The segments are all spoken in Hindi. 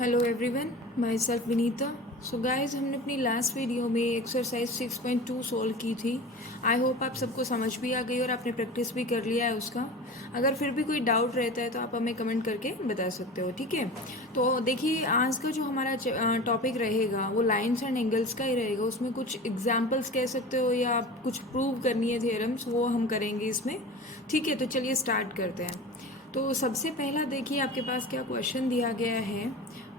Hello everyone, my self Vinita. So guys, हमने अपनी लास्ट वीडियो में एक्सरसाइज 6.2 सोल्व की थी। आई होप आप सबको समझ भी आ गई और आपने प्रैक्टिस भी कर लिया है उसका। अगर फिर भी कोई डाउट रहता है तो आप हमें कमेंट करके बता सकते हो, ठीक है। तो देखिए, आज का जो हमारा टॉपिक रहेगा वो लाइन्स एंड एंगल्स का ही रहेगा। उसमें कुछ एग्जाम्पल्स कह सकते हो या आप कुछ प्रूव करनी है थियरम्स, वो हम करेंगे इसमें, ठीक है। तो चलिए स्टार्ट करते हैं। तो सबसे पहला देखिए, आपके पास क्या क्वेश्चन दिया गया है।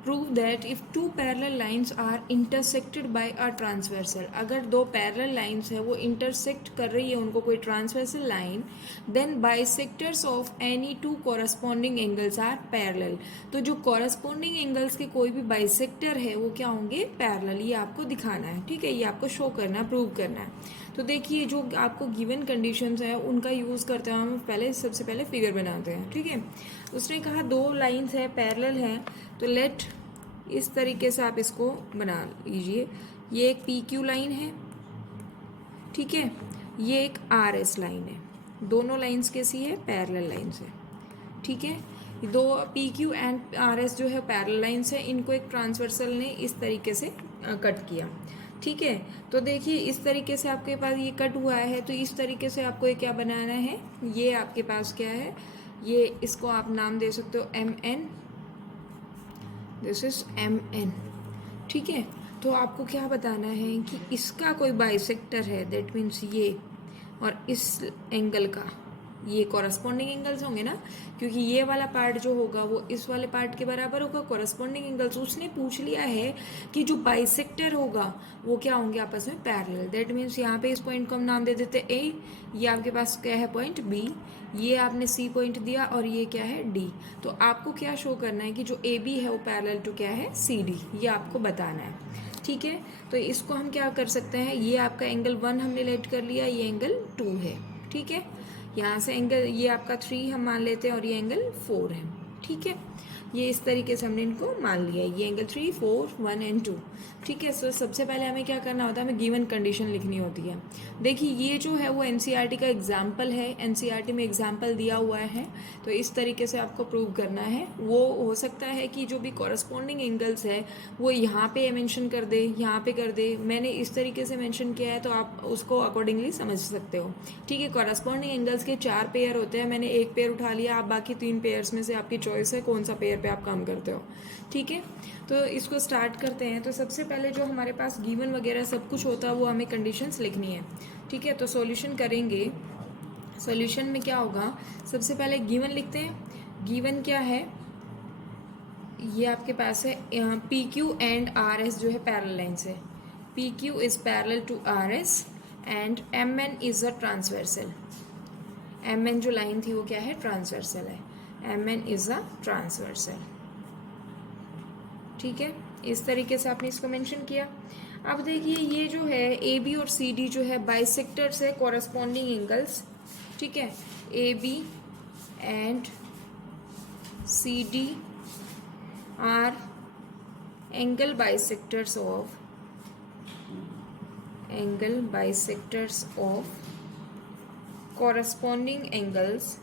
Prove that if two parallel lines are intersected by a transversal. अगर दो पैरेलल लाइंस है वो इंटरसेक्ट कर रही है उनको कोई transversal line, then bisectors of any two corresponding angles are parallel. तो जो कॉरस्पॉन्डिंग एंगल्स के कोई भी बाइसेक्टर है वो क्या होंगे, पैरेलल। ये आपको दिखाना है, ठीक है, ये आपको शो करना है, प्रूव करना है। तो देखिए, जो आपको गिवन कंडीशंस है उनका यूज़ करते हुए हम पहले सबसे पहले फिगर बनाते हैं, ठीक है। उसने कहा दो लाइंस है, पैरेलल हैं, तो लेट इस तरीके से आप इसको बना लीजिए। ये एक पी क्यू लाइन है, ठीक है, ये एक आर एस लाइन है। दोनों लाइंस कैसी है, पैरेलल लाइंस है, ठीक है। दो P Q and R S जो है पैरेलल लाइंस है, इनको एक ट्रांसवर्सल ने इस तरीके से कट किया, ठीक है। तो देखिए, इस तरीके से आपके पास ये कट हुआ है, तो इस तरीके से आपको ये क्या बनाना है, ये आपके पास क्या है, ये इसको आप नाम दे सकते हो M N, this is M N, ठीक है। तो आपको क्या बताना है कि इसका कोई बाइसेक्टर है, दैट मीन्स ये और इस एंगल का, ये कॉरस्पॉन्डिंग एंगल्स होंगे ना, क्योंकि ये वाला पार्ट जो होगा वो इस वाले पार्ट के बराबर होगा, कॉरस्पॉन्डिंग एंगल्स। उसने पूछ लिया है कि जो बाइसेक्टर होगा वो क्या होंगे आपस में, पैरेलल। दैट मीन्स यहाँ पे इस पॉइंट को हम नाम दे देते ए, ये आपके पास क्या है पॉइंट बी, ये आपने सी पॉइंट दिया और ये क्या है डी। तो आपको क्या शो करना है कि जो ए बी है वो पैरेलल टू क्या है, सी डी, ये आपको बताना है, ठीक है। तो इसको हम क्या कर सकते हैं, ये आपका एंगल 1 हमने लेट कर लिया, ये एंगल 2 है, ठीक है। यहाँ से एंगल ये आपका 3 हम मान लेते हैं और ये एंगल 4 है, ठीक है। ये इस तरीके से हमने इनको मान लिया, ये एंगल 3, 4, 1 एंड 2, ठीक है। सो सबसे पहले हमें क्या करना होता है, हमें गिवन कंडीशन लिखनी होती है। देखिए, ये जो है वो एनसीईआरटी का एग्जाम्पल है, एनसीईआरटी में एग्जाम्पल दिया हुआ है, तो इस तरीके से आपको प्रूव करना है। वो हो सकता है कि जो भी कॉरस्पॉन्डिंग एंगल्स है वो यहाँ पे मेंशन कर दे, यहाँ पे कर दे। मैंने इस तरीके से मेंशन किया है तो आप उसको अकॉर्डिंगली समझ सकते हो, ठीक है। कॉरस्पॉन्डिंग एंगल्स के 4 पेयर होते हैं, मैंने एक पेयर उठा लिया, आप बाकी 3 पेयर्स में से आपकी चॉइस है कौन सा पेयर पे आप काम करते हो, ठीक है। तो इसको स्टार्ट करते हैं। तो सबसे पहले जो हमारे पास गिवन वगैरह सब कुछ होता है वो हमें कंडीशंस लिखनी है, ठीक है। तो सॉल्यूशन करेंगे, सॉल्यूशन में क्या होगा, सबसे पहले गिवन लिखते हैं। गिवन क्या है, ये आपके पास है P Q and R S जो है पैरेलल लाइंस है। P Q is parallel to R S and M N is a transversal. M N जो लाइन थी वो क्या है, ट्रांसवर्सल है, M N is a transversal, ठीक है। इस तरीके से आपने इसको मेंशन किया। अब देखिए, ये जो है ए बी और सी डी जो है बाइसेक्टर्स है, कॉरस्पॉन्डिंग एंगल्स, ठीक है। A B and C D are angle bisectors of corresponding angles।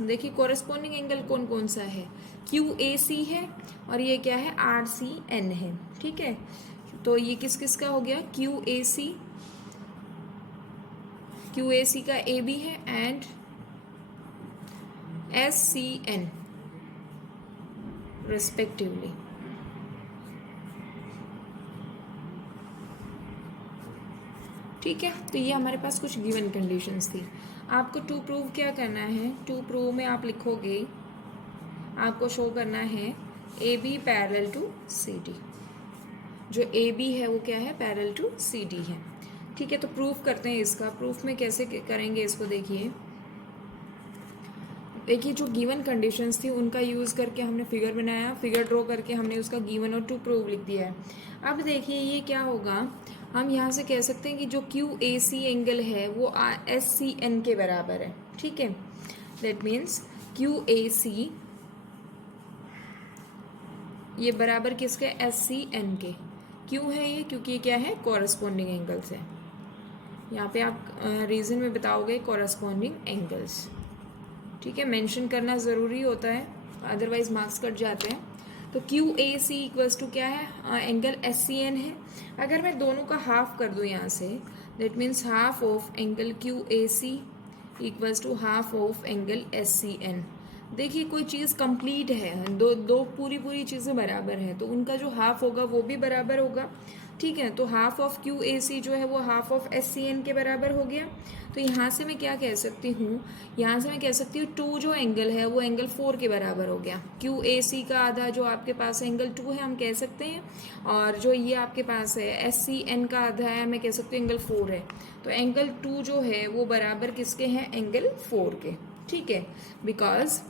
देखिए, कॉरस्पॉन्डिंग एंगल कौन कौन सा है, क्यू ए सी है और ये क्या है, आर सी एन है, ठीक है। तो ये किस किस का हो गया, क्यू ए सी का ए बी है and S C N respectively, ठीक है। तो ये हमारे पास कुछ गिवन कंडीशंस थी। आपको टू प्रूव क्या करना है, टू प्रूव में आप लिखोगे, आपको शो करना है A B parallel to C D. जो ए बी है वो क्या है, पैरेलल टू सी डी है, ठीक है। तो प्रूफ करते हैं इसका। प्रूफ में कैसे करेंगे इसको, देखिए जो गिवन कंडीशंस थी उनका यूज़ करके हमने फिगर बनाया, फिगर ड्रॉ करके हमने उसका गिवन और टू प्रूव लिख दिया है। अब देखिए ये क्या होगा, हम यहाँ से कह सकते हैं कि जो क्यू ए सी एंगल है वो एस सी एन के बराबर है, ठीक है। दैट मीन्स क्यू ए सी ये बराबर किसके, एस सी एन के। क्यों है ये, क्योंकि ये क्या है, कॉरस्पॉन्डिंग एंगल्स है। यहाँ पे आप रीजन में बताओगे कॉरस्पॉन्डिंग एंगल्स, ठीक है, मेंशन करना ज़रूरी होता है, अदरवाइज मार्क्स कट जाते हैं। तो Q A C equals to क्या है, एंगल एस सी एन है। अगर मैं दोनों का हाफ कर दूँ यहाँ से, that means half of angle Q A C equals to half of angle S C N. देखिए कोई चीज़ कंप्लीट है, दो दो पूरी पूरी चीज़ें बराबर हैं, तो उनका जो हाफ होगा वो भी बराबर होगा। ठीक है, तो half of Q A C जो है वो half of S C N के बराबर हो गया। तो यहाँ से मैं क्या कह सकती हूँ, यहाँ से मैं कह सकती हूँ टू जो एंगल है वो एंगल 4 के बराबर हो गया। क्यू ए सी का आधा जो आपके पास एंगल 2 है हम कह सकते हैं, और जो ये आपके पास है एस सी एन का आधा है मैं कह सकती हूँ एंगल 4 है। तो एंगल 2 जो है वो बराबर किसके हैं, एंगल 4 के। ठीक है, बिकॉज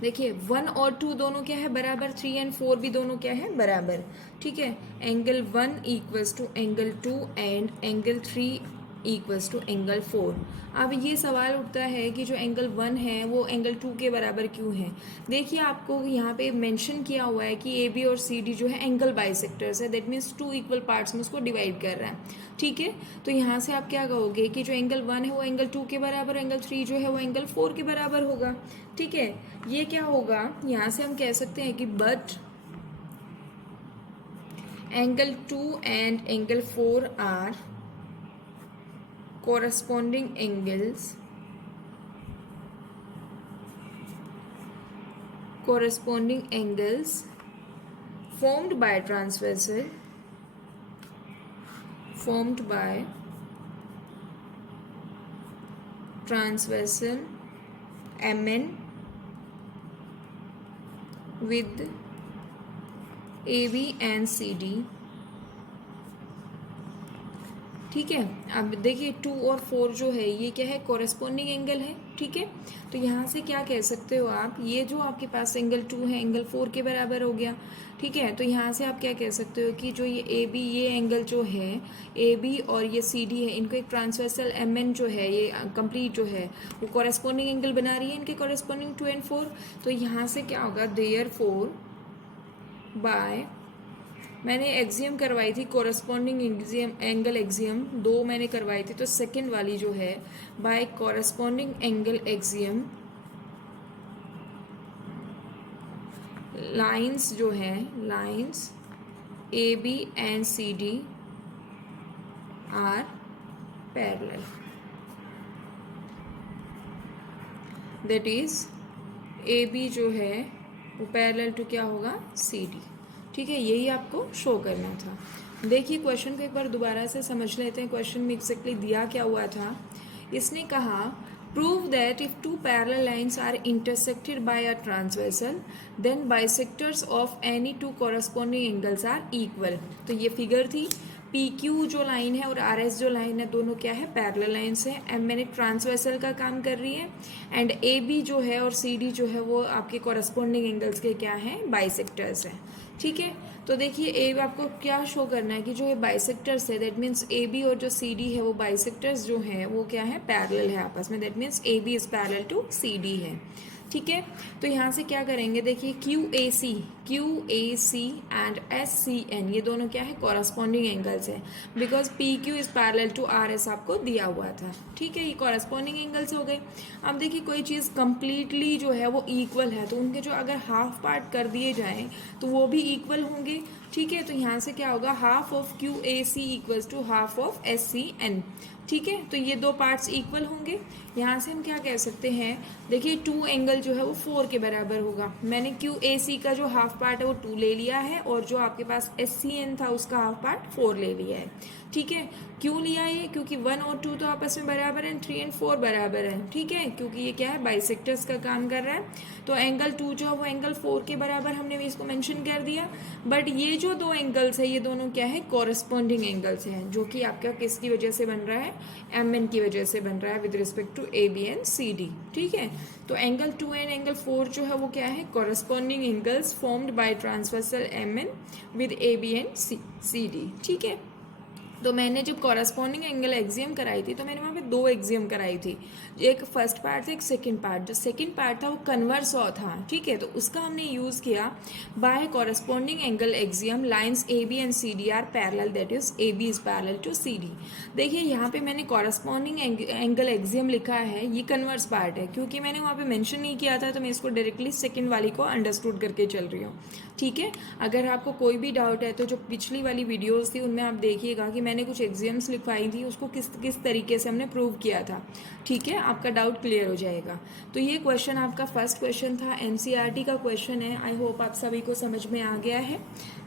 देखिए 1 और 2 दोनों क्या है बराबर, 3 एंड 4 भी दोनों क्या है बराबर। ठीक है, angle 1 equals to angle 2 and angle 3 equals to angle 4। अब ये सवाल उठता है कि जो एंगल 1 है वो एंगल 2 के बराबर क्यों है। देखिए आपको यहाँ पे मेंशन किया हुआ है कि ए बी और सी डी जो है एंगल बाइसेक्टर्स है, दैट मीन्स 2 इक्वल पार्ट्स में उसको डिवाइड कर रहा है। ठीक है, तो यहाँ से आप क्या कहोगे कि जो एंगल 1 है वो एंगल 2 के बराबर, एंगल 3 जो है वो एंगल 4 के बराबर होगा। ठीक है, ये क्या होगा, यहाँ से हम कह सकते हैं कि but angle 2 and angle 4 are corresponding angles formed by transversal MN with AB and CD। ठीक है, अब देखिए 2 और 4 जो है ये क्या है, कॉरेस्पॉन्डिंग एंगल है। ठीक है, तो यहाँ से क्या कह सकते हो आप, ये जो आपके पास एंगल 2 है एंगल 4 के बराबर हो गया। ठीक है, तो यहाँ से आप क्या कह सकते हो कि जो ये ए बी, ये एंगल जो है ए बी और ये सी डी है, इनको एक ट्रांसवर्सल एम एन जो है ये कंप्लीट जो है वो कॉरेस्पॉन्डिंग एंगल बना रही है इनके कॉरेस्पॉन्डिंग 2 एंड 4। तो यहाँ से क्या होगा, देयरफॉर बाय, मैंने एक्सियम करवाई थी कॉरेस्पॉन्डिंग एंगल एक्सियम 2 मैंने करवाई थी, तो सेकंड वाली जो है by corresponding angle axiom lines जो है, lines A B and C D are parallel, that is A B जो है वो पैरेलल टू क्या होगा, सी डी। ठीक है, यही आपको शो करना था। देखिए क्वेश्चन को एक बार दोबारा से समझ लेते हैं, क्वेश्चन में एक्जैक्टली दिया क्या हुआ था। इसने कहा prove that if 2 parallel lines are intersected by a transversal then bisectors of any 2 corresponding angles are equal. तो ये फिगर थी, पी क्यू जो लाइन है और आर एस जो लाइन है दोनों क्या है, पैरेलल लाइन्स है। एम एन एक ट्रांसवर्सल का काम कर रही है एंड ए बी जो है और सी डी जो है वो आपके कॉरेस्पॉन्डिंग एंगल्स के क्या हैं, बाइसेक्टर्स हैं। ठीक है, तो देखिए ए आपको क्या शो करना है कि जो ये बाइसेक्टर्स है, दैट मीन्स ए बी और जो सी डी है वो बाइसेक्टर्स जो हैं वो क्या है, पैरेलल है आपस में, that means A B is parallel to C D है। ठीक है, तो यहाँ से क्या करेंगे, देखिए Q A C and S C N ये दोनों क्या है, कॉरेस्पॉन्डिंग एंगल्स है, because P Q is parallel to R S आपको दिया हुआ था। ठीक है, ये कॉरेस्पॉन्डिंग एंगल्स हो गए। अब देखिए कोई चीज़ कंप्लीटली जो है वो इक्वल है, तो उनके जो अगर हाफ पार्ट कर दिए जाएं तो वो भी इक्वल होंगे। ठीक है, तो यहाँ से क्या होगा, half of Q A C equals to half of S C N. ठीक है, तो ये दो पार्ट्स इक्वल होंगे। यहाँ से हम क्या कह सकते हैं, देखिए 2 एंगल जो है वो 4 के बराबर होगा। मैंने क्यू ए सी का जो हाफ पार्ट है वो 2 ले लिया है और जो आपके पास एस सी एन था उसका हाफ पार्ट 4 ले लिया है। ठीक है, क्यों लिया ये, क्योंकि 1 और 2 तो आपस में बराबर हैं, 3 एंड 4 बराबर हैं। ठीक है, क्योंकि ये क्या है, बाइसेक्टर्स का काम कर रहा है। तो एंगल 2 जो है वो एंगल 4 के बराबर हमने इसको मेंशन कर दिया। बट ये जो 2 एंगल्स है ये दोनों क्या है, कॉरेस्पॉन्डिंग एंगल्स हैं, जो कि आपका किसकी वजह से बन रहा है, एम एन की वजह से बन रहा है with respect to A B and C D. ठीक है, तो एंगल 2 एंड एंगल 4 जो है वो क्या है, corresponding angles formed by transversal M N with A B and C D. ठीक है, तो मैंने जब कॉरेस्पॉन्डिंग एंगल एक्सियम कराई थी तो मैंने वहाँ पे दो एक्सियम कराई थी, एक फर्स्ट पार्ट था, एक सेकंड पार्ट। जो सेकंड पार्ट था वो कन्वर्स था, ठीक है, तो उसका हमने यूज़ किया by corresponding angle axiom lines A B and C D are parallel, that is A B is parallel to C D. देखिए यहाँ पे मैंने कॉरस्पॉन्डिंग एंगल एक्सियम लिखा है, ये कन्वर्स पार्ट है, क्योंकि मैंने वहाँ पे मेंशन नहीं किया था तो मैं इसको डायरेक्टली सेकंड वाली को अंडरस्टूड करके चल रही हूँ, ठीक है। अगर आपको कोई भी डाउट है तो जो पिछली वाली वीडियोस थी उनमें आप देखिएगा कि मैंने कुछ एग्जाम्स लिखवाई थी, उसको किस किस तरीके से हमने प्रूव किया था, ठीक है, आपका डाउट क्लियर हो जाएगा। तो ये क्वेश्चन आपका फर्स्ट क्वेश्चन था, एनसीईआरटी का क्वेश्चन है। आई होप आप सभी को समझ में आ गया है,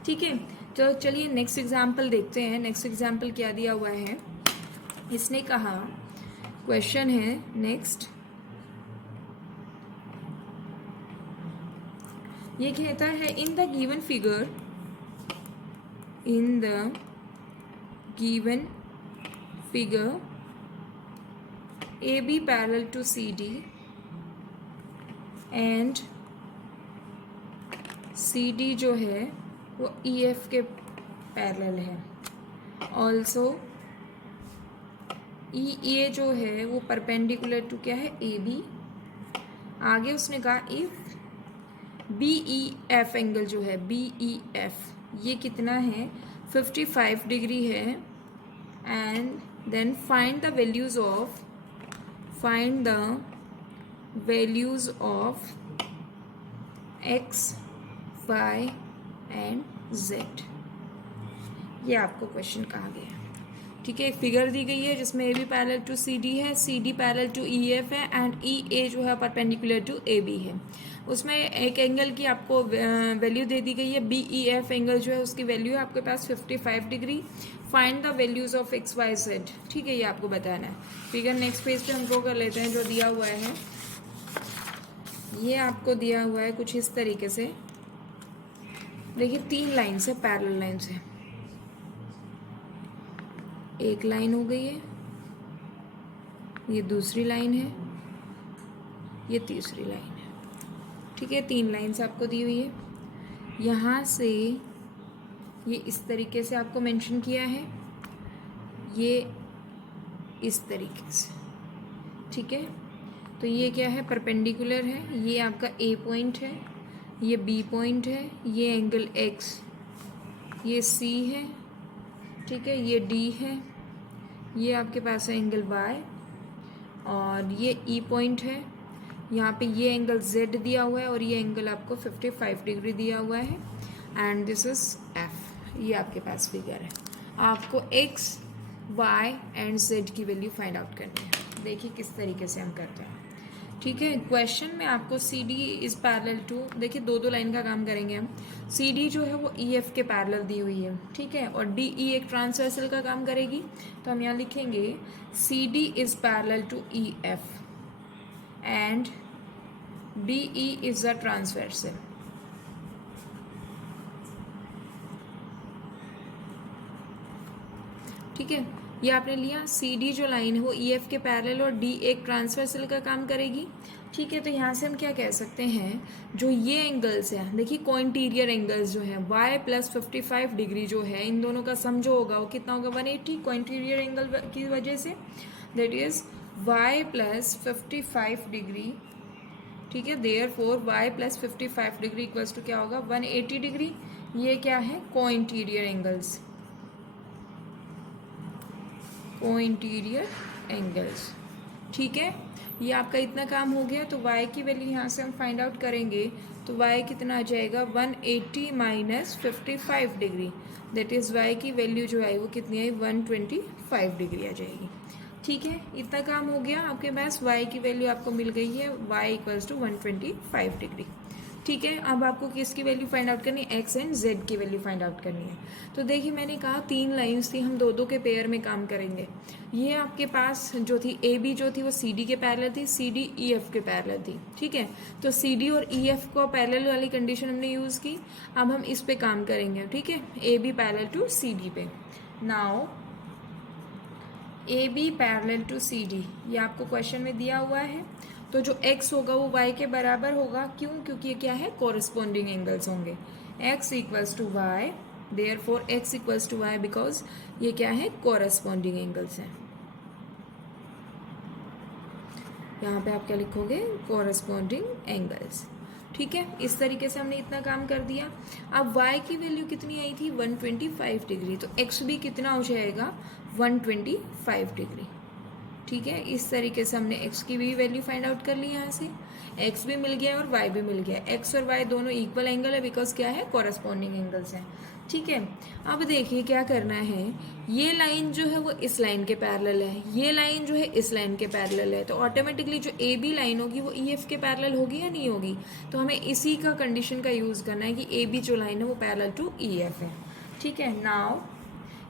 ठीक है। तो चलिए नेक्स्ट एग्जाम्पल देखते हैं। नेक्स्ट एग्जाम्पल क्या दिया हुआ है, इसने कहा, क्वेश्चन है नेक्स्ट, ये कहता है in the given figure, in the given figure A B parallel to C D and C D जो है वो ई एफ के पैरेलल है। ऑल्सो ये जो है वो परपेंडिकुलर टू क्या है, ए बी। आगे उसने कहा if B E F angle जो है, बी ई एफ ये कितना है, 55 डिग्री है। And then find the values of, find the values of X Y and Z. ये आपको क्वेश्चन कहा गया है, ठीक है। एक फिगर दी गई है जिसमें A B parallel to C D है, C D parallel to E F है एंड ई ए जो है परपेंडिकुलर टू ए बी है। उसमें एक एंगल की आपको वैल्यू दे दी गई है, बी ई एफ एंगल जो है उसकी वैल्यू है आपके पास 55 degree. Find the values of X Y Z, ठीक है, ये आपको बताना है। फिगर नेक्स्ट पेज पे हम ड्रॉ कर लेते हैं। जो दिया हुआ है ये आपको दिया हुआ है कुछ इस तरीके से, देखिए 3 लाइन से, पैरेलल लाइन से, एक लाइन हो गई है, ये दूसरी लाइन है, ये तीसरी लाइन है, ठीक है। 3 लाइन्स आपको दी हुई है। यहाँ से ये इस तरीके से आपको मेंशन किया है, ये इस तरीके से, ठीक है। तो ये क्या है, परपेंडिकुलर है, ये आपका ए पॉइंट है, ये बी पॉइंट है, ये एंगल एक्स, ये सी है, ठीक है, ये डी है, ये आपके पास है एंगल वाई, और ये ई पॉइंट है। यहाँ पे ये एंगल जेड दिया हुआ है और ये एंगल आपको 55 डिग्री दिया हुआ है। एंड दिस इज एफ, ये आपके पास फिगर है। आपको एक्स वाई एंड जेड की वैल्यू फाइंड आउट करनी है। देखिए किस तरीके से हम करते हैं, ठीक है। क्वेश्चन में आपको C D is parallel to, देखिए 2 लाइन का काम करेंगे हम। सी डी जो है वो ई एफ के पैरेलल दी हुई है, ठीक है, और डी ई एक ट्रांसवर्सल का काम करेगी। तो हम यहाँ लिखेंगे C D is parallel to E F and D E is a transversal, ठीक है। ये आपने लिया, सी डी जो लाइन है वो ई एफ के पैरेलल और डी एक ट्रांसवर्सल का काम करेगी, ठीक है। तो यहाँ से हम क्या कह सकते हैं, जो ये एंगल्स हैं, देखिए कोइंटीरियर एंगल्स जो है y प्लस 55 डिग्री जो है, इन दोनों का सम जो होगा वो कितना होगा, 180 कोइंटीरियर एंगल की वजह से, that is y plus 55 degree, ठीक है। Therefore y plus 55 degree equals to क्या होगा, 180 डिग्री। ये क्या है, कोइंटीरियर एंगल्स, कोइंटीरियर एंगल्स, ठीक है। ये आपका इतना काम हो गया। तो y की वैल्यू यहाँ से हम फाइंड आउट करेंगे, तो y कितना आ जाएगा, 180 minus 55 degree, that is y की वैल्यू जो आई वो कितनी आई, 125 डिग्री आ जाएगी, ठीक है। इतना काम हो गया, आपके पास y की वैल्यू आपको मिल गई है, y इक्वल्स टू 125 डिग्री, ठीक है। अब आपको किसकी वैल्यू फाइंड आउट करनी है, एक्स एंड जेड की वैल्यू फाइंड आउट करनी है। तो देखिए मैंने कहा 3 लाइंस थी, हम 2-2 के पेयर में काम करेंगे। ये आपके पास जो थी ए बी जो थी वो सी डी के पैरेलल थी, सी डी ई एफ के पैरेलल थी, ठीक है। तो सी डी और ई एफ को पैरेलल वाली कंडीशन हमने यूज़ की। अब हम इस पे काम करेंगे, ठीक है, A B parallel to C D पे। Now A B parallel to C D, ये आपको क्वेश्चन में दिया हुआ है। तो जो x होगा वो y के बराबर होगा, क्यों, क्योंकि ये क्या है, कोरिस्पॉन्डिंग एंगल्स होंगे। x equals to Y, therefore x equals to Y, because ये क्या है, कोरिस्पॉन्डिंग एंगल्स हैं। यहाँ पे आप क्या लिखोगे, कोरस्पॉन्डिंग एंगल्स। ठीक है, इस तरीके से हमने इतना काम कर दिया। अब y की वैल्यू कितनी आई थी, 125 डिग्री, तो x भी कितना हो जाएगा, 125 डिग्री। ठीक है, इस तरीके से हमने x की भी वैल्यू फाइंड आउट कर ली। यहाँ से x भी मिल गया और y भी मिल गया। x और y दोनों इक्वल एंगल है, बिकॉज क्या है, कॉरस्पॉन्डिंग एंगल्स हैं। ठीक है, अब देखिए क्या करना है, ये लाइन जो है वो इस लाइन के पैरेलल है, ये लाइन जो है इस लाइन के पैरेलल है, तो ऑटोमेटिकली जो ए बी लाइन होगी वो ई एफ के पैरेलल होगी या नहीं होगी। तो हमें इसी का कंडीशन का यूज़ करना है कि ए बी जो लाइन है वो पैरेलल टू ई एफ है। ठीक है, नाउ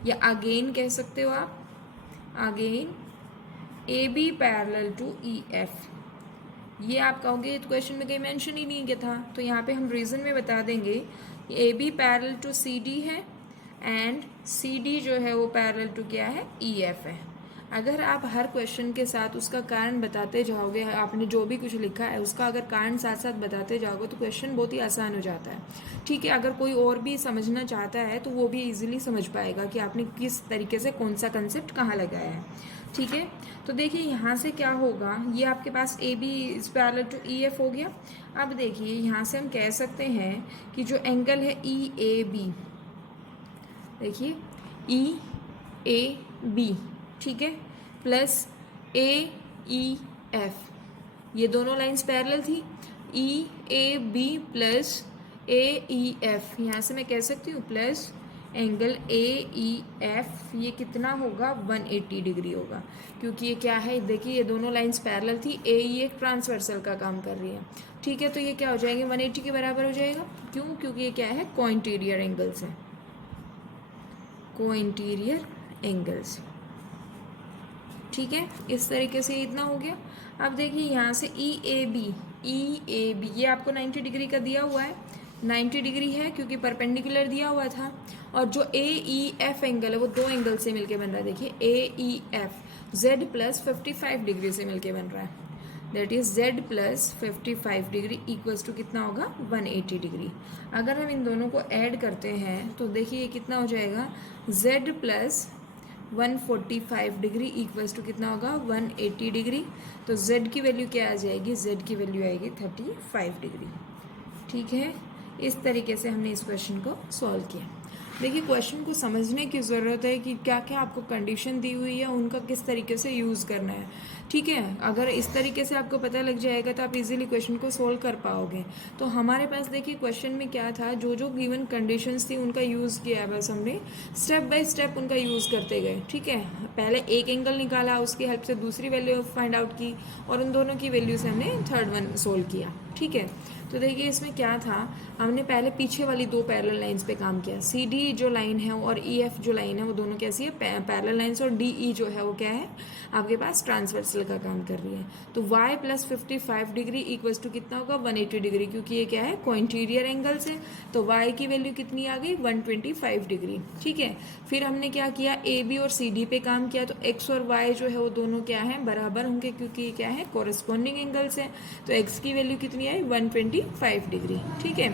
या अगेन कह सकते हो आप, again A B parallel to E F. ये आप कहोगे तो क्वेश्चन में कहीं मेंशन ही नहीं किया था, तो यहाँ पे हम रीज़न में बता देंगे A B parallel to C D है एंड सी डी जो है वो पैरेलल टू क्या है, ई एफ है। अगर आप हर क्वेश्चन के साथ उसका कारण बताते जाओगे, आपने जो भी कुछ लिखा है उसका अगर कारण साथ साथ बताते जाओगे तो क्वेश्चन बहुत ही आसान हो जाता है। ठीक है, अगर कोई और भी समझना चाहता है तो वो भी इजीली समझ पाएगा कि आपने किस तरीके से कौन सा कंसेप्ट कहाँ लगाया है। ठीक है, तो देखिए यहाँ से क्या होगा, ये आपके पास A B is parallel to E F हो गया। अब देखिए यहाँ से हम कह सकते हैं कि जो एंगल है ई ए बी, देखिए ई ए बी, ठीक है, प्लस ए ई एफ, ये दोनों लाइंस पैरेलल थी, E A B plus A E F, यहाँ से मैं कह सकती हूँ plus angle A E F, ये कितना होगा, 180 डिग्री होगा, क्योंकि ये क्या है, देखिए ये दोनों लाइंस पैरेलल थी, ए ई एक ट्रांसवर्सल का काम कर रही है। ठीक है, तो ये क्या हो जाएंगे, 180 के बराबर हो जाएगा। क्यों, क्योंकि ये क्या है, कोइंटीरियर एंगल्स है, कोइंटीरियर एंगल्स। ठीक है, इस तरीके से इतना हो गया। अब देखिए यहाँ से ई ए बी, ये आपको 90 डिग्री का दिया हुआ है, 90 डिग्री है क्योंकि परपेंडिकुलर दिया हुआ था। और जो ए ई एफ एंगल है वो दो एंगल से मिलके बन रहा है, देखिए A E F Z plus 55 degree से मिलके बन रहा है, that is Z plus 55 degree equals to कितना होगा, 180 डिग्री। अगर हम इन दोनों को ऐड करते हैं तो देखिए ये कितना हो जाएगा, Z plus 145 degree equals to कितना होगा, 180 डिग्री। तो z की वैल्यू क्या आ जाएगी, z की वैल्यू आएगी 35 डिग्री। ठीक है, इस तरीके से हमने इस क्वेश्चन को सॉल्व किया। देखिए क्वेश्चन को समझने की ज़रूरत है कि क्या क्या आपको कंडीशन दी हुई है, उनका किस तरीके से यूज़ करना है। ठीक है, अगर इस तरीके से आपको पता लग जाएगा तो आप इजीली क्वेश्चन को सोल्व कर पाओगे। तो हमारे पास देखिए क्वेश्चन में क्या था, जो जो गिवन कंडीशंस थी उनका यूज़ किया, बस हमने स्टेप बाय स्टेप उनका यूज़ करते गए। ठीक है, पहले एक एंगल निकाला, उसकी हेल्प से दूसरी वैल्यू फाइंड आउट की, और उन दोनों की वैल्यू से हमने थर्ड वन सोल्व किया। ठीक है, तो देखिए इसमें क्या था, हमने पहले पीछे वाली दो पैरेलल लाइंस पे काम किया, सी डी जो लाइन है और ई एफ जो लाइन है वो दोनों कैसी है, पैरेलल लाइंस, और डी ई जो है वो क्या है, आपके पास ट्रांसवर्सल का काम कर रही है। तो y plus 55 degree equals to कितना होगा, 180 डिग्री, क्योंकि ये क्या है, कोइंटीरियर एंगल से, तो y की वैल्यू कितनी आ गई, 125 डिग्री। ठीक है, फिर हमने क्या किया, ए बी और सी डी पे काम किया, तो x और y जो है वो दोनों क्या है, बराबर होंगे, क्योंकि ये क्या है, कोरस्पॉन्डिंग एंगल्स है। तो x की वैल्यू कितनी आई, 125 डिग्री। ठीक है,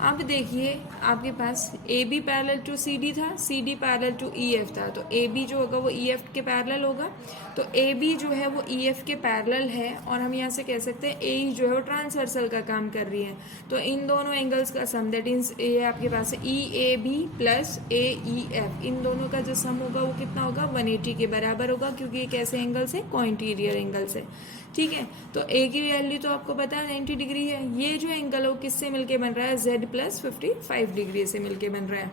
अब देखिए आपके पास A B parallel to C D था, C D parallel to E F था, तो ए बी जो होगा वो ई एफ के पैरेलल होगा, तो ए बी जो है वो ई एफ के पैरेलल है, और हम यहाँ से कह सकते हैं ए ई जो है वो ट्रांसवर्सल का काम कर रही है। तो इन दोनों एंगल्स का सम, दैट मीन्स ये आपके पास E A B plus A E F, इन दोनों का जो सम होगा वो कितना होगा, 180 के बराबर होगा, क्योंकि ये कैसे एंगल्स है, कोइंटीरियर एंगल्स है। ठीक है, तो ए की वैल्यू तो आपको पता है 90 डिग्री है, ये जो एंगल है वो किससे मिलके बन रहा है, z प्लस 55 डिग्री से मिलके बन रहा है।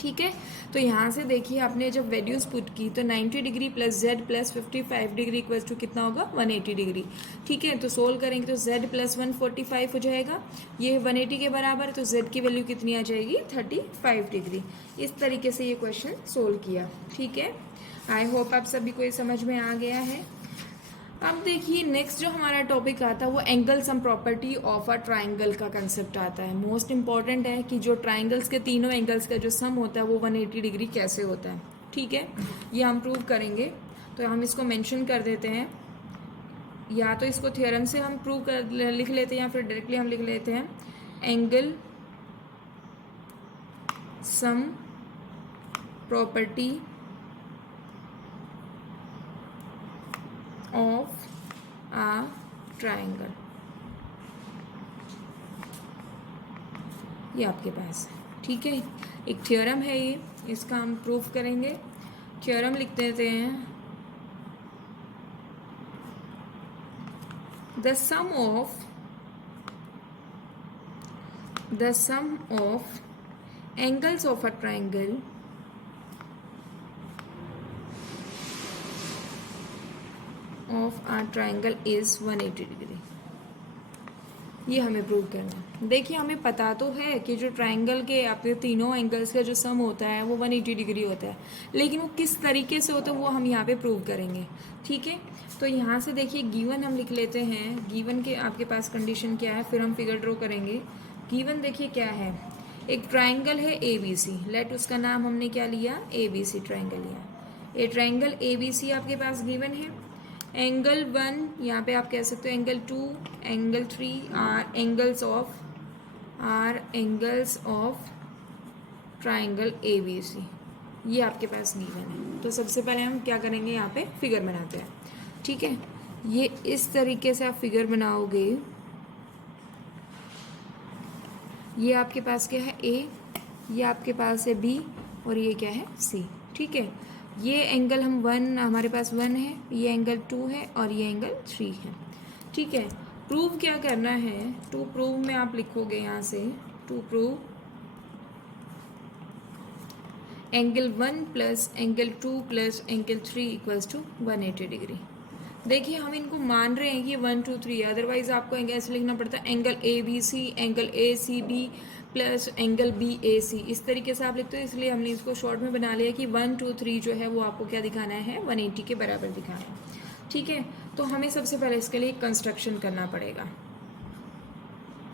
ठीक है, तो यहाँ से देखिए आपने जब वैल्यूज पुट की तो 90 degree plus z plus 55 degree equal to कितना होगा, 180 डिग्री। ठीक है, तो सोल्व करेंगे तो z प्लस 145 हो जाएगा, ये 180 के बराबर, तो z की वैल्यू कितनी आ जाएगी, 35 डिग्री। इस तरीके से ये क्वेश्चन सोल्व किया। ठीक है, आई होप आप सभी को ये समझ में आ गया है। अब देखिए नेक्स्ट जो हमारा टॉपिक आता है वो angle sum property of a triangle का कंसेप्ट आता है। मोस्ट इंपॉर्टेंट है कि जो ट्राइंगल्स के तीनों एंगल्स का जो सम होता है वो 180 डिग्री कैसे होता है। ठीक है, ये हम प्रूव करेंगे, तो हम इसको मेंशन कर देते हैं, या तो इसको थ्योरम से हम प्रूव कर लिख लेते हैं या फिर डायरेक्टली हम लिख लेते हैं, angle sum property of a triangle, ये आपके पास है। ठीक है, एक थ्योरम है ये, इसका हम प्रूफ करेंगे। थ्योरम लिख देते हैं, the sum of angles of a triangle is 180 degree. ये हमें प्रूव करना है। देखिए हमें पता तो है कि जो ट्राइंगल के आपके तीनों एंगल्स का जो सम होता है वो 180 डिग्री होता है, लेकिन वो किस तरीके से होता है वो हम यहाँ पे प्रूव करेंगे। ठीक है, तो यहाँ से देखिए गिवन हम लिख लेते हैं, गिवन के आपके पास कंडीशन क्या है, फिर हम फिगर ड्रॉ करेंगे। गिवन देखिए क्या है, एक ट्राइंगल है ABC, लेट उसका नाम हमने क्या लिया, ABC ट्राइंगल लिया। ये ट्राइंगल ABC आपके पास गिवन है। एंगल 1 यहाँ पे आप कह सकते हो, angle 2, angle 3 are angles of triangle ABC, ये आपके पास गिवन है। तो सबसे पहले हम क्या करेंगे, यहाँ पे फिगर बनाते हैं। ठीक है, ये इस तरीके से आप फिगर बनाओगे। ये आपके पास क्या है A, ये आपके पास है B, और ये क्या है C। ठीक है, ये एंगल हम 1 हमारे पास 1 है, ये एंगल 2 है, और ये एंगल 3 है। ठीक है, प्रूव क्या करना है, टू प्रूव में आप लिखोगे यहाँ से, to prove angle 1 plus angle 2 plus angle 3 equals to 180 degree. देखिए हम इनको मान रहे हैं कि 1 2 3, अदरवाइज आपको ऐसे लिखना पड़ता है angle ABC, angle ACB plus angle BAC, इस तरीके से आप लिखते हो। इसलिए हमने इसको शॉर्ट में बना लिया कि 1 2 3 जो है वो आपको क्या दिखाना है, 180 के बराबर दिखाना है। ठीक है, तो हमें सबसे पहले इसके लिए कंस्ट्रक्शन करना पड़ेगा।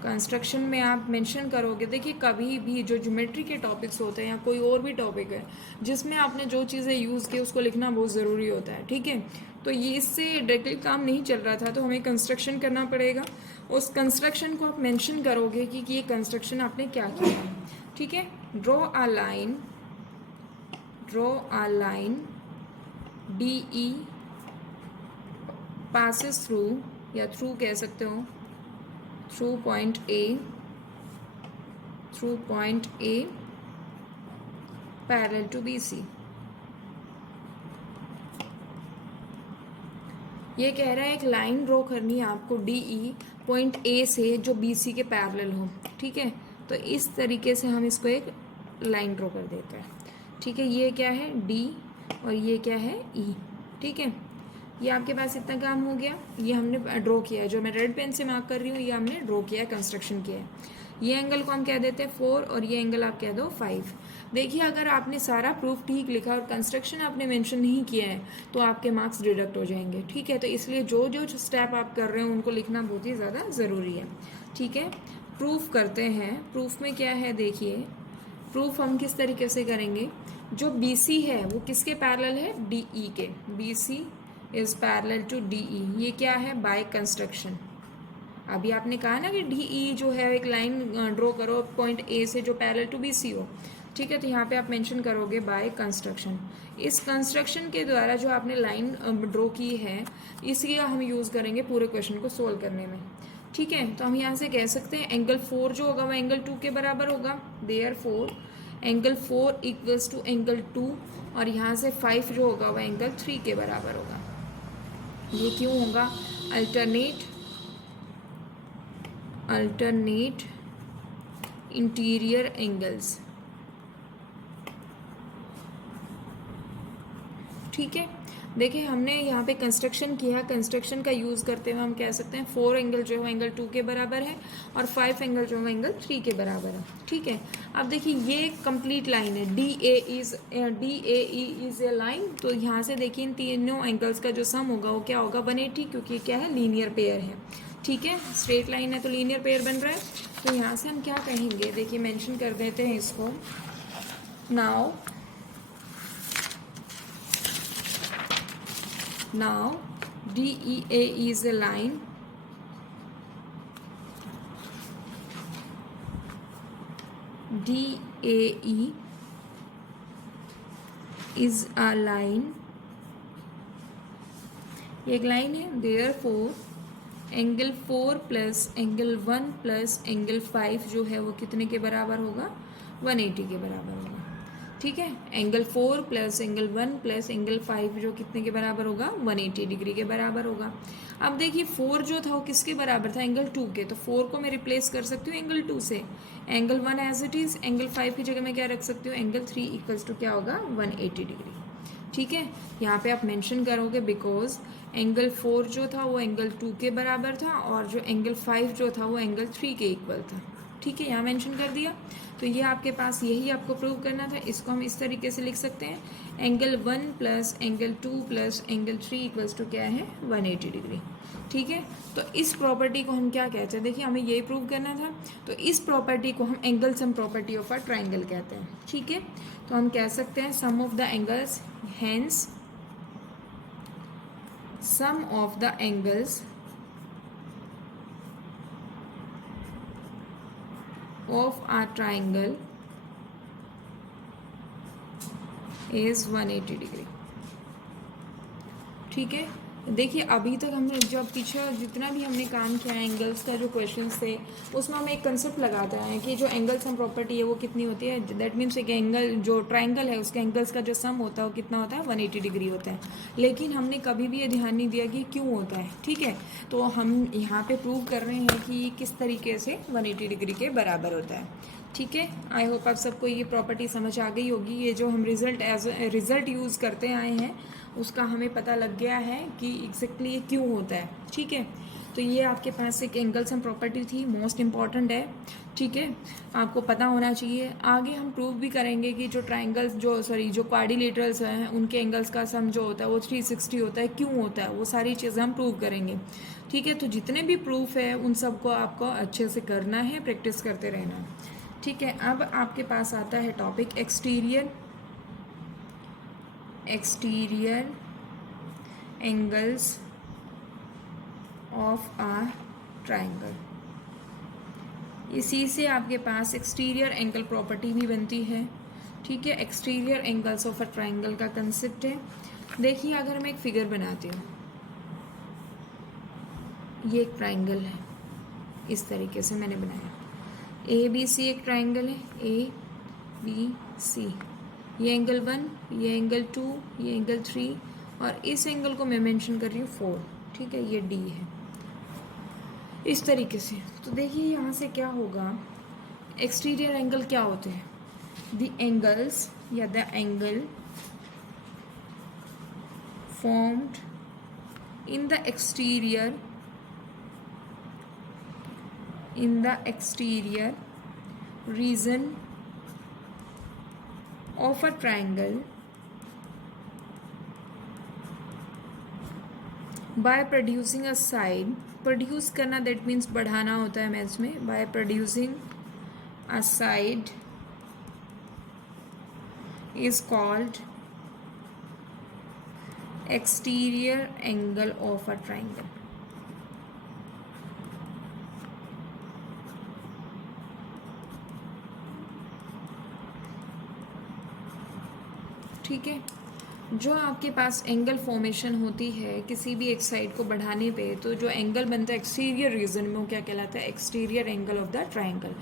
कंस्ट्रक्शन में आप मेंशन करोगे, देखिए कभी भी जो ज्योमेट्री के टॉपिक्स होते हैं या कोई और भी टॉपिक है जिसमें आपने जो चीज़ें यूज़ की उसको लिखना बहुत ज़रूरी होता है। ठीक है, तो ये इससे डायरेक्टली काम नहीं चल रहा था, तो हमें कंस्ट्रक्शन करना पड़ेगा। उस कंस्ट्रक्शन को आप मेंशन करोगे कि ये कंस्ट्रक्शन आपने क्या किया है। ठीक है, draw a line DE passes through, या थ्रू कह सकते हो, through point A parallel to BC। ये कह रहा है एक लाइन ड्रॉ करनी है आपको DE पॉइंट A से जो BC के पैरेलल हो। ठीक है, तो इस तरीके से हम इसको एक लाइन ड्रॉ कर देते हैं। ठीक है, ये क्या है D और ये क्या है E। ठीक है, ये आपके पास इतना काम हो गया, ये हमने ड्रॉ किया है, जो मैं रेड पेन से मार्क कर रही हूँ ये हमने ड्रॉ किया है, कंस्ट्रक्शन किया है। ये एंगल को हम कह देते हैं 4 और ये एंगल आप कह दो 5। देखिए अगर आपने सारा प्रूफ ठीक लिखा और कंस्ट्रक्शन आपने मेंशन नहीं किया है तो आपके मार्क्स डिडक्ट हो जाएंगे। ठीक है, तो इसलिए जो जो स्टेप आप कर रहे हो उनको लिखना बहुत ही ज़्यादा ज़रूरी है। ठीक है, प्रूफ करते हैं। प्रूफ में क्या है, देखिए प्रूफ हम किस तरीके से करेंगे, जो BC है वो किसके पैरेलल है, DE के। BC is parallel to DE, ये क्या है, बाय कंस्ट्रक्शन। अभी आपने कहा ना कि DE जो है एक लाइन ड्रॉ करो पॉइंट A से जो पैरेलल टू BC हो। ठीक है, तो यहाँ पे आप मेंशन करोगे बाय कंस्ट्रक्शन। इस कंस्ट्रक्शन के द्वारा जो आपने लाइन ड्रॉ की है इसी का हम यूज़ करेंगे पूरे क्वेश्चन को सोल्व करने में। ठीक है, तो हम यहाँ से कह सकते हैं एंगल 4 जो होगा वो एंगल 2 के बराबर होगा, therefore angle 4 equals to angle 2, और यहाँ से 5 जो होगा वो एंगल 3 के बराबर होगा। ये क्यों होगा, अल्टरनेट इंटीरियर एंगल्स। ठीक है, देखिए हमने यहाँ पे कंस्ट्रक्शन किया, कंस्ट्रक्शन का यूज़ करते हुए हम कह सकते हैं 4 एंगल जो है एंगल 2 के बराबर है और 5 एंगल जो है एंगल 3 के बराबर है। ठीक है, अब देखिए ये कंप्लीट लाइन है, DAE इज ए लाइन। तो यहाँ से देखिए इन तीनों एंगल्स का जो सम होगा वो क्या होगा, 180, क्योंकि क्या है, लीनियर पेयर है। ठीक है, स्ट्रेट लाइन है तो लीनियर पेयर बन रहा है। तो यहाँ से हम क्या कहेंगे, देखिए मेंशन कर देते हैं इसको। Now DEA is a line DAE is a line, ये एक लाइन है, therefore angle 4 plus angle 1 plus angle 5 जो है वो कितने के बराबर होगा? 180 के बराबर होगा। ठीक है, angle 4 plus angle 1 plus angle 5 जो कितने के बराबर होगा? 180 डिग्री के बराबर होगा। अब देखिए 4 जो था वो किसके बराबर था? एंगल 2 के। तो 4 को मैं रिप्लेस कर सकती हूँ एंगल 2 से। Angle 1 as it is, angle 5 की जगह मैं क्या रख सकती हूँ? एंगल 3 इक्वल्स टू क्या होगा? 180 डिग्री। ठीक है, यहाँ पे आप मेंशन करोगे बिकॉज एंगल 4 जो था वो एंगल 2 के बराबर था और जो एंगल 5 जो था वो एंगल 3 के इक्वल था। ठीक है, यहाँ मेंशन कर दिया। तो ये आपके पास यही आपको प्रूव करना था। इसको हम इस तरीके से लिख सकते हैं, angle 1 plus angle 2 plus angle 3 equals to क्या है? 180 डिग्री। ठीक है, तो इस प्रॉपर्टी को हम क्या कहते हैं? देखिए हमें यही प्रूव करना था। तो इस प्रॉपर्टी को हम angle sum property of a triangle कहते हैं। ठीक है, तो हम कह सकते हैं sum of the angles, hence sum of the angles of a triangle is 180 degree. ठीक है, देखिए अभी तक हमने जब पीछे जितना भी हमने काम किया है एंगल्स का जो क्वेश्चंस थे उसमें हम एक कंसेप्ट लगाते हैं कि जो एंगल सम प्रॉपर्टी है वो कितनी होती है। दैट मीन्स एक एंगल जो ट्राइंगल है उसके एंगल्स का जो सम होता है वो कितना होता है? 180 डिग्री होता है। लेकिन हमने कभी भी ये ध्यान नहीं दिया कि क्यों होता है। ठीक है, तो हम यहाँ पे प्रूव कर रहे हैं कि किस तरीके से 180 डिग्री के बराबर होता है। ठीक है, आई होप आप सबको ये प्रॉपर्टी समझ आ गई होगी। ये जो हम रिजल्ट यूज़ करते आए हैं उसका हमें पता लग गया है कि एग्जैक्टली ये क्यों होता है। ठीक है, तो ये आपके पास एक एंगल सम प्रॉपर्टी थी, मोस्ट इम्पॉर्टेंट है। ठीक है, आपको पता होना चाहिए। आगे हम प्रूव भी करेंगे कि जो ट्राइंगल्स जो क्वाड्रिलेटरल्स हैं उनके एंगल्स का सम जो होता है वो 360 होता है। क्यों होता है वो सारी चीज़ें हम प्रूव करेंगे। ठीक है, तो जितने भी प्रूफ है उन सबको आपको अच्छे से करना है, प्रैक्टिस करते रहना है। ठीक है, अब आपके पास आता है topic exterior angles of a triangle. इसी से आपके पास एक्सटीरियर एंगल प्रॉपर्टी भी बनती है। ठीक है, exterior angles of a triangle का कंसेप्ट है। देखिए अगर मैं एक फिगर बनाती हूँ, ये एक ट्राइंगल है, इस तरीके से मैंने बनाया। ए बी सी एक ट्राइंगल है, ए बी सी। ये एंगल 1, ये एंगल 2, ये एंगल 3 और इस एंगल को मैं मेंशन कर रही हूँ 4। ठीक है, ये डी है, इस तरीके से। तो देखिए यहाँ से क्या होगा, एक्सटीरियर एंगल क्या होते हैं? द एंगल्स या the angle formed in the exterior region of a triangle by producing a side। Produce करना दैट मीन्स बढ़ाना होता है मैथ्स में। by producing a side is called exterior angle of a triangle। ठीक है, जो आपके पास एंगल फॉर्मेशन होती है किसी भी एक साइड को बढ़ाने पे, तो जो एंगल बनता है एक्सटीरियर रीजन में वो क्या कहलाता है? Exterior angle of the triangle.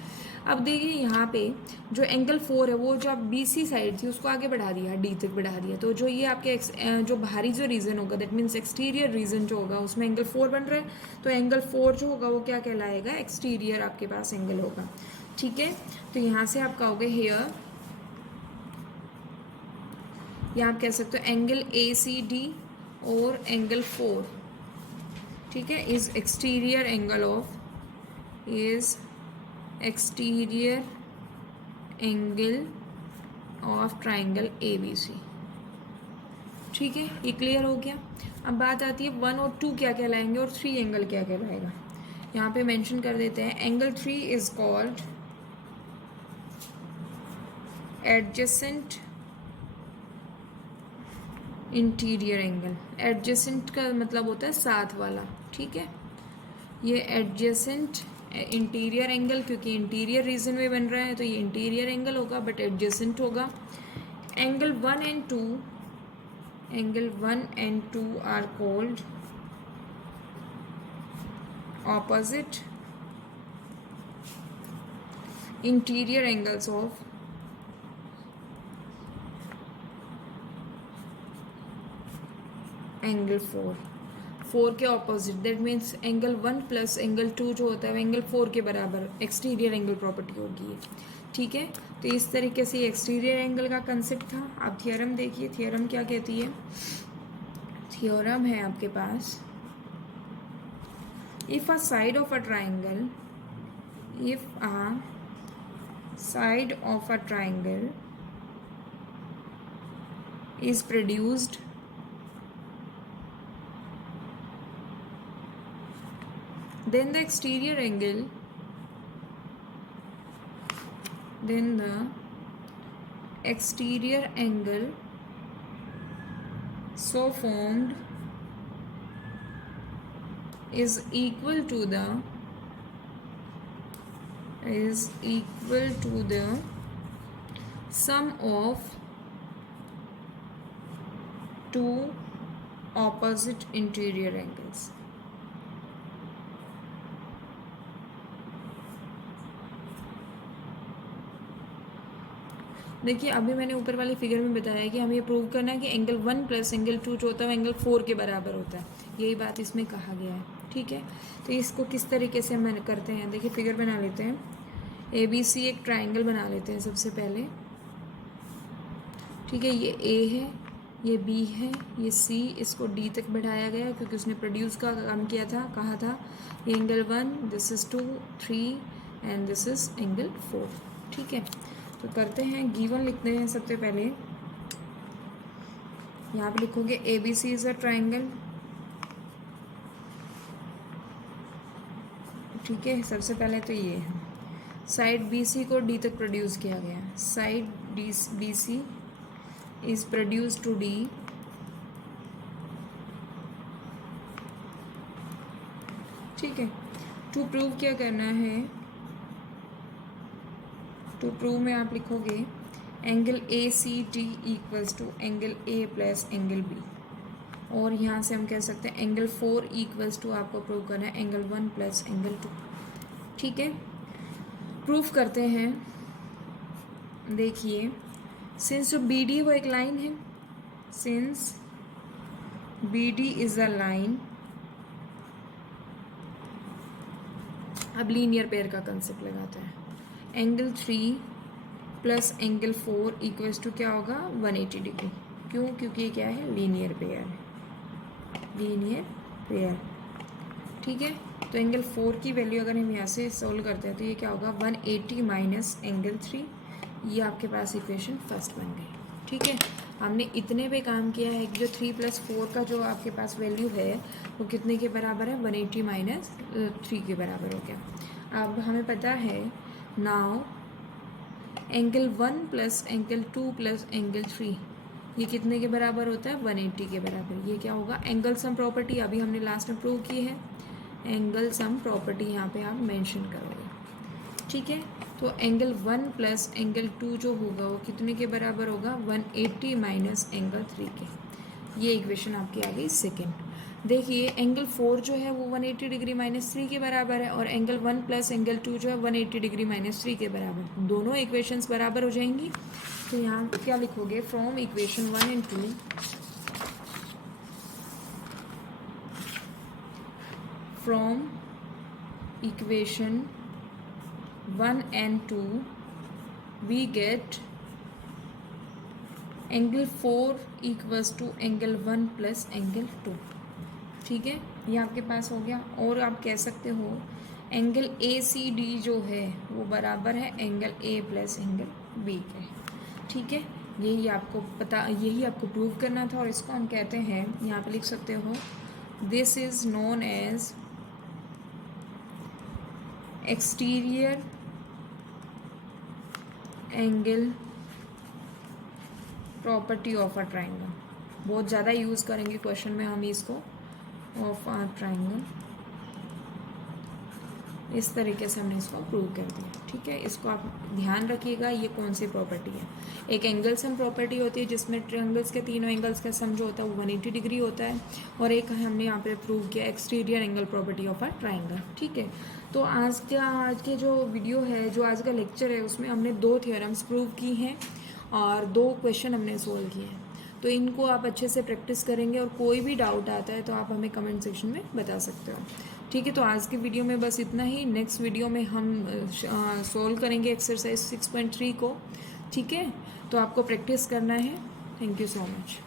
अब देखिए यहाँ पे जो एंगल 4 है वो जो बी सी साइड थी उसको आगे बढ़ा दिया, डी तक बढ़ा दिया। तो जो ये आपके जो बाहरी जो रीजन होगा दैट मीन्स एक्सटीरियर रीजन जो होगा उसमें एंगल 4 बन रहा है। तो एंगल 4 जो होगा वो क्या कहलाएगा? एक्सटीरियर आपके पास एंगल होगा। ठीक है, तो यहाँ से आप कहोगे हेयर, या आप कह सकते हो एंगल ए सी डी और एंगल 4। ठीक है, is exterior angle of triangle A B C. ठीक है, ये क्लियर हो गया। अब बात आती है 1 और 2 क्या कहलाएंगे और 3 एंगल क्या कहलाएगा। यहाँ पे मेंशन कर देते हैं, angle 3 is called adjacent interior angle. Adjacent का मतलब होता है साथ वाला। ठीक है, ये एडजेसेंट इंटीरियर एंगल, क्योंकि इंटीरियर रीजन में बन रहा है तो ये इंटीरियर एंगल होगा बट एडजेसेंट होगा। Angle 1 and 2 are called opposite interior angles of angle 4 के opposite, that means angle 1 plus angle 2 जो होता है वो एंगल 4 के बराबर एक्सटीरियर एंगल प्रॉपर्टी होगी। ठीक है, तो इस तरीके से एक्सटीरियर एंगल का कंसेप्ट था। आप थियोरम देखिए, थियोरम क्या कहती है। थियोरम है आपके पास, if a side of a triangle, if a side of a triangle is produced then the exterior angle so formed is equal to the sum of two opposite interior angles। देखिए, अभी मैंने ऊपर वाले फिगर में बताया कि हमें प्रूव करना है कि एंगल 1 प्लस एंगल 2 जो होता है एंगल 4 के बराबर होता है। यही बात इसमें कहा गया है। ठीक है, तो इसको किस तरीके से हम करते हैं, देखिए फिगर बना लेते हैं। ABC एक ट्राइंगल बना लेते हैं सबसे पहले। ठीक है, ये A है, ये B है, ये C, इसको D तक बढ़ाया गया क्योंकि उसने प्रोड्यूस का काम किया था, कहा था ये angle 1, this is 2, 3 and this is angle 4। ठीक है, तो करते हैं, गिवन लिखते हैं सबसे पहले। यहाँ पे लिखोगे ABC इज़ अ ट्राइंगल। ठीक है, सबसे पहले तो ये है, साइड BC को D तक प्रोड्यूस किया गया, side BC is produced to D। ठीक है, टू प्रूव क्या करना है, टू प्रूव में आप लिखोगे angle ACD equals to angle A plus angle B, और यहाँ से हम कह सकते हैं एंगल 4 इक्वल्स टू, आपको प्रूव करना है एंगल 1 प्लस एंगल 2। ठीक है, प्रूफ करते हैं। देखिए, सिंस जो BD वो एक लाइन है, since BD is a line, अब लीनियर पेयर का कंसेप्ट लगाते हैं। Angle 3 plus angle 4 equals to क्या होगा, 180 डिग्री। क्यों, क्योंकि ये क्या है, लीनियर पेयर है, लीनियर पेयर। ठीक है, तो एंगल 4 की वैल्यू अगर हम यहाँ से सोल्व करते हैं तो ये क्या होगा, 180 माइनस एंगल 3। ये आपके पास इक्वेशन फर्स्ट बन गई। ठीक है, हमने इतने पे काम किया है कि जो 3 + 4 का जो आपके पास वैल्यू है वो कितने के बराबर है, 180 माइनस 3 के बराबर हो गया। अब हमें पता है now angle 1 plus angle 2 plus angle 3 ये कितने के बराबर होता है, 180 के बराबर। ये क्या होगा, एंगल सम प्रॉपर्टी, अभी हमने लास्ट में प्रूव की है। एंगल सम प्रॉपर्टी यहाँ पे आप मेंशन करोगे। ठीक है, तो एंगल 1 प्लस एंगल 2 जो होगा वो कितने के बराबर होगा, 180 माइनस एंगल 3 के। ये इक्वेशन आपकी आ गई सेकेंड। देखिए, एंगल 4 जो है वो 180 डिग्री माइनस 3 के बराबर है, और एंगल 1 प्लस एंगल 2 जो है 180 डिग्री माइनस 3 के बराबर। दोनों इक्वेशंस बराबर हो जाएंगी। तो यहाँ क्या लिखोगे, from equation 1 and 2, from equation 1 and 2 we get angle 4 equals to angle 1 plus angle 2। ठीक है, ये आपके पास हो गया। और आप कह सकते हो एंगल ACD जो है वो बराबर है angle A plus angle B के। ठीक है, यही आपको प्रूव करना था, और इसको हम कहते हैं, यहाँ पे लिख सकते हो, this is known as exterior angle property of a triangle. बहुत ज़्यादा यूज़ करेंगे क्वेश्चन में हम इसको, ऑफ अ ट्राइंगल। इस तरीके से हमने इसको प्रूव कर दिया। ठीक है, इसको आप ध्यान रखिएगा, ये कौन सी प्रॉपर्टी है। एक एंगल सम प्रॉपर्टी होती है जिसमें ट्रायंगल्स के तीनों एंगल्स का सम जो होता है वो 180 डिग्री होता है, और एक हमने यहाँ पे प्रूव किया exterior angle property of a triangle. ठीक है, तो आज के जो वीडियो है, जो आज का लेक्चर है, उसमें हमने 2 थ्योरम्स प्रूव की हैं और 2 क्वेश्चन हमने सोल्व किए हैं। तो इनको आप अच्छे से प्रैक्टिस करेंगे, और कोई भी डाउट आता है तो आप हमें कमेंट सेक्शन में बता सकते हो। ठीक है, तो आज की वीडियो में बस इतना ही। नेक्स्ट वीडियो में हम सोल्व करेंगे एक्सरसाइज 6.3 को। ठीक है, तो आपको प्रैक्टिस करना है। Thank you so much.